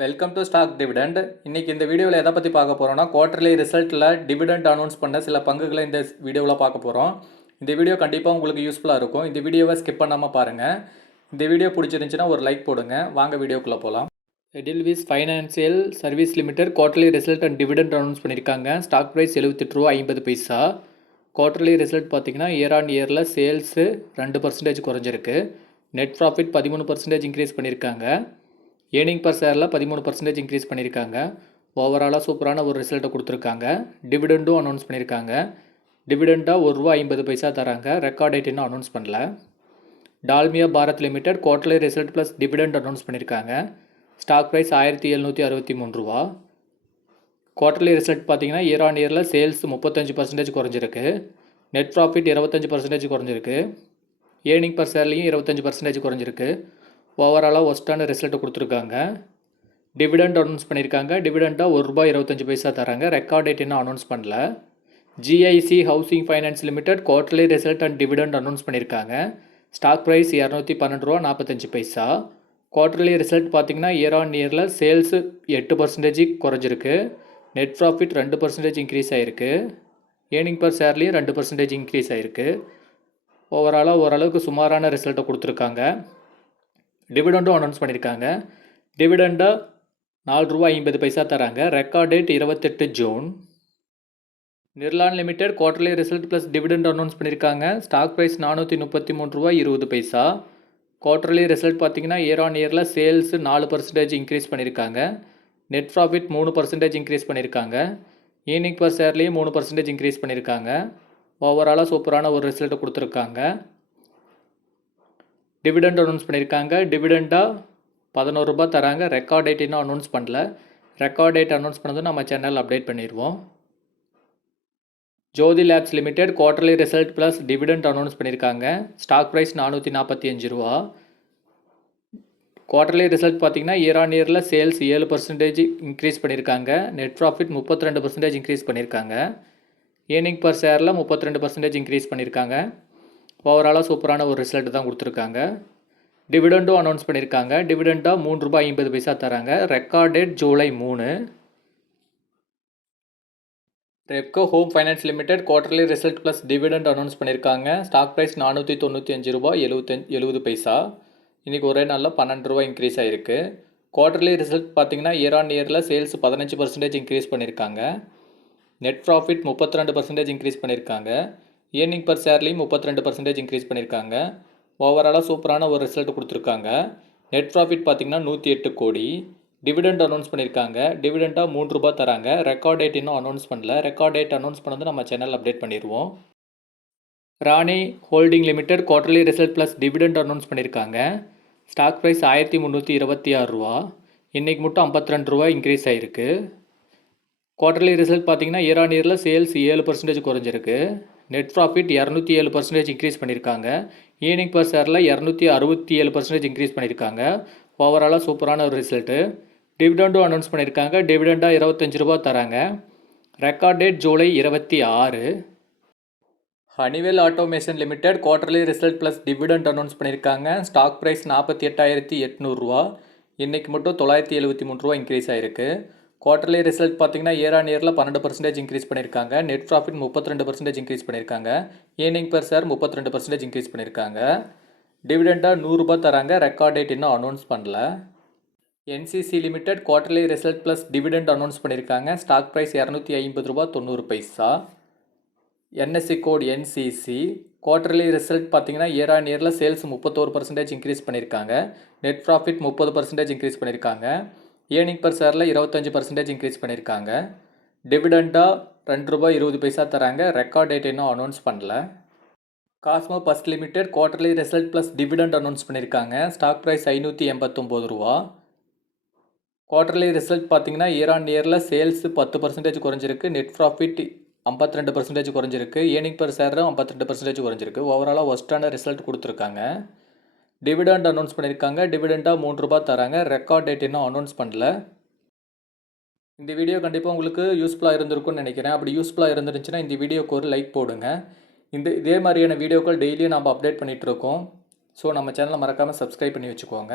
Welcome to stock dividend. இன்றைக்கி இந்த வீடியோவில் எதை பற்றி பார்க்க போகிறோம்னா, குவார்டர்லி ரிசல்ட்டில் டிவிடெண்ட் அனௌன்ஸ் பண்ண சில பங்குகளை இந்த வீடியோவில் பார்க்க போகிறோம். இந்த வீடியோ கண்டிப்பாக உங்களுக்கு யூஸ்ஃபுல்லாக இருக்கும். இந்த வீடியோவை ஸ்கிப் பண்ணாமல் பாருங்கள். இந்த வீடியோ பிடிச்சிருந்துச்சுன்னா ஒரு லைக் போடுங்க. வாங்க வீடியோக்குள்ளே போகலாம். Edelweiss financial service limited quarterly result and dividend announce பண்ணியிருக்காங்க. Stock price ₹78.50. குவார்டர்லி ரிசல்ட் பார்த்திங்கன்னா இயர் ஆன் இயரில் சேல்ஸு 2% குறைஞ்சிருக்கு. நெட் ப்ராஃபிட் 13% இன்க்ரீஸ் பண்ணியிருக்காங்க. ஏர்னிங் பர் ஷேரில் 13% இன்க்ரீஸ் பண்ணியிருக்காங்க. ஓவராலாக சூப்பரான ஒரு ரிசல்ட்டை கொடுத்துருக்காங்க. டிவிடெண்டும் அனௌன்ஸ் பண்ணியிருக்காங்க. டிவிடெண்டாக ₹1.50 தராங்க. ரெக்கார்ட் டேட் இன்னும் அனௌன்ஸ் பண்ணல. Dalmia Bharat limited quarterly result plus dividend announce பண்ணியிருக்காங்க. Stock price ₹1763. குவார்டர்லி ரிசல்ட் பார்த்திங்கன்னா இயர் ஆன் இயரில் சேல்ஸ் 35% குறைஞ்சிருக்கு. நெட் ப்ராஃபிட் 25% குறைஞ்சிருக்கு. ஏர்னிங் பர் ஷேர்லேயும் 25% குறைஞ்சிருக்கு. ஓவராலாக ஒஸ்ட்டான ரிசல்ட்டை கொடுத்துருக்காங்க. டிவிடெண்ட் அனௌன்ஸ் பண்ணியிருக்காங்க. டிவிடெண்டாக ₹1.25 தராங்க. ரெக்கார்ட் டேட் இன்னும் அனௌன்ஸ் பண்ணல. GIC housing finance limited quarterly result and dividend announce பண்ணியிருக்காங்க. Stock price ₹212.45. குவார்டர்லி ரிசல்ட் பார்த்திங்கன்னா இயர் ஆன் இயரில் சேல்ஸு 8% குறைஞ்சிருக்கு. நெட் ப்ராஃபிட் 2% இன்க்ரீஸ் ஆகிருக்கு. ஏர்னிங் பர் ஷேர்லேயும் 2% இன்க்ரீஸ் ஆகிருக்கு. ஓவராலாக ஓரளவுக்கு சுமாரான ரிசல்ட்டை கொடுத்துருக்காங்க. டிவிடெண்டும் அனௌன்ஸ் பண்ணியிருக்காங்க. டிவிடெண்டாக ₹4.50 தராங்க. Record date 28 June. Nirlon limited quarterly result plus dividend announce பண்ணியிருக்காங்க. Stock price ₹433.20. குவார்டர்லி ரிசல்ட் பார்த்திங்கன்னா இயர் ஆன் இயரில் சேல்ஸு 4% இன்க்ரீஸ் பண்ணியிருக்காங்க. நெட் ப்ராஃபிட் 3% இன்க்ரீஸ் பண்ணியிருக்காங்க. ஏர்னிங் பர் ஷேர்லேயும் 3% இன்க்ரீஸ் பண்ணியிருக்காங்க. ஓவராலாக சூப்பரான ஒரு ரிசல்ட்டை கொடுத்துருக்காங்க. டிவிடெண்ட் அனௌன்ஸ் பண்ணியிருக்காங்க. டிவிடெண்டாக ₹11 தராங்க. ரெக்கார்ட் டேட் இன்னும் அனௌன்ஸ் பண்ணல. ரெக்கார்ட் டேட் அனௌன்ஸ் பண்ணதும் நம்ம சேனல் அப்டேட் பண்ணிடுவோம். Jyothy labs limited quarterly result plus dividend announce பண்ணியிருக்காங்க. Stock price ₹445. குவார்டர்லி ரிசல்ட் பார்த்திங்கன்னா இயர் ஆன் இயரில் சேல்ஸ் 7% இன்க்ரீஸ் பண்ணியிருக்காங்க. நெட் ப்ராஃபிட் 32% இன்க்ரீஸ் பண்ணியிருக்காங்க. ஏர்னிங் பர் ஷேரில் 32% இன்க்ரீஸ் பண்ணியிருக்காங்க. ஓவராலாக சூப்பரான ஒரு ரிசல்ட் தான் கொடுத்துருக்காங்க. டிவிடெண்டும் அனௌன்ஸ் பண்ணியிருக்காங்க. டிவிடெண்டாக ₹3.50 தராங்க. Record date July 3. Repco home finance limited quarterly result plus dividend announce பண்ணியிருக்காங்க. Stock price ₹495.70. இன்றைக்கி ஒரே நாளில் ₹12 இன்க்ரீஸ் ஆகிருக்கு. குவார்டர்லி ரிசல்ட் பார்த்திங்கன்னா இயர் ஆன் இயரில் சேல்ஸ் 15% இன்க்ரீஸ் பண்ணியிருக்காங்க. நெட் ப்ராஃபிட் 32% இன்க்ரீஸ் பண்ணியிருக்காங்க. ஏர்னிங் பர் ஷேர்லேயும் 32% இன்க்ரீஸ் பண்ணியிருக்காங்க. ஓவராலாக சூப்பரான ஒரு ரிசல்ட் கொடுத்துருக்காங்க. நெட் ப்ராஃபிட் பார்த்திங்கன்னா 108 கோடி. டிவிடெண்ட் அனௌன்ஸ் பண்ணியிருக்காங்க. டிவிடெண்டாக ₹3 தராங்க. ரெக்கார்ட் டேட் இன்னும் அனௌன்ஸ் பண்ணல. ரெக்கார்ட் டேட் அனௌன்ஸ் பண்ணது நம்ம சேனல் அப்டேட் பண்ணிடுவோம். Rane holding limited quarterly result plus dividend announce பண்ணியிருக்காங்க. Stock price ₹1326. இன்றைக்கி மட்டும் ₹52 இன்க்ரீஸ் ஆகிருக்கு. குவார்டர்லி ரிசல்ட் பார்த்திங்கன்னா இயர் ஆன் இயரில் சேல்ஸ் 7% குறைஞ்சிருக்கு. நெட் ப்ராஃபிட் 207% இன்க்ரீஸ் பண்ணியிருக்காங்க. ஏர்னிங் பர் ஷேரில் 267% இன்க்ரீஸ் பண்ணியிருக்காங்க. ஓவராலாக சூப்பரான ஒரு ரிசல்ட்டு. டிவிடெண்டும் அனௌன்ஸ் பண்ணியிருக்காங்க. டிவிடெண்டாக ₹25 தராங்க. Record date July 26. Honeywell automation limited quarterly result plus dividend announce பண்ணியிருக்காங்க. Stock price ₹48,800. இன்றைக்கி மட்டும் ₹973 இன்க்ரீஸ் ஆகிருக்கு. குவார்டர்லி ரிசல்ட் பார்த்திங்கன்னா இயர் ஆன் இயரில் 12% இன்க்ரீஸ் பண்ணியிருக்காங்க. நெட் ப்ராஃபிட் 32% இன்க்ரீஸ் பண்ணியிருக்காங்க. ஏர்னிங் பர் ஷேர் 32% இன்க்ரீஸ் பண்ணியிருக்காங்க. டிவிடெண்டாக ₹100 தராங்க. ரெக்கார்ட் டேட் இன்னும் அனௌன்ஸ் பண்ணல. NCC limited quarterly result plus dividend announce பண்ணியிருக்காங்க. Stock price ₹250.90. NSE code NCC. Quarterly result பார்த்திங்கன்னா இயர் ஆன் இயரில் சேல்ஸ் 31% இன்க்ரீஸ் பண்ணியிருக்காங்க. நெட் ப்ராஃபிட் 30% இன்க்ரீஸ் பண்ணியிருக்காங்க. ஏர்னிங் பர் ஷேரில் 25% இன்க்ரீஸ் பண்ணியிருக்காங்க. டிவிடெண்டாக ₹2.20 தராங்க. ரெக்கார்ட் டேட் இன்னும் அனௌன்ஸ் பண்ணல. Cosmo First limited quarterly result plus dividend announce பண்ணியிருக்காங்க. Stock price ₹589. குவார்டர்லி ரிசல்ட் பார்த்திங்கன்னா இயர் ஆன் இயரில் சேல்ஸ் 10% குறைஞ்சிருக்கு. நெட் ப்ராஃபிட் 52% குறைஞ்சிருக்கு. ஏர்னிங் பர் ஷேரும் 52% குறைஞ்சிருக்கு. ஓவராலாக ஒஸ்ட்டான ரிசல்ட் கொடுத்துருக்காங்க. டிவிடெண்ட் அனௌன்ஸ் பண்ணியிருக்காங்க. டிவிடெண்டாக ₹3 தராங்க. ரெக்கார்ட் டேட் இன்னும் அனௌன்ஸ் பண்ணல. இந்த வீடியோ கண்டிப்பாக உங்களுக்கு யூஸ்ஃபுல்லாக இருந்திருக்கும்னு நினைக்கிறேன். அப்படி யூஸ்ஃபுல்லாக இருந்துருந்துச்சுன்னா இந்த வீடியோக்கு ஒரு லைக் போடுங்க. இதே மாதிரியான வீடியோக்கள் டெய்லியும் நம்ம அப்டேட் பண்ணிகிட்ருக்கோம். ஸோ நம்ம சேனலை மறக்காமல் சப்ஸ்கிரைப் பண்ணி வச்சுக்கோங்க.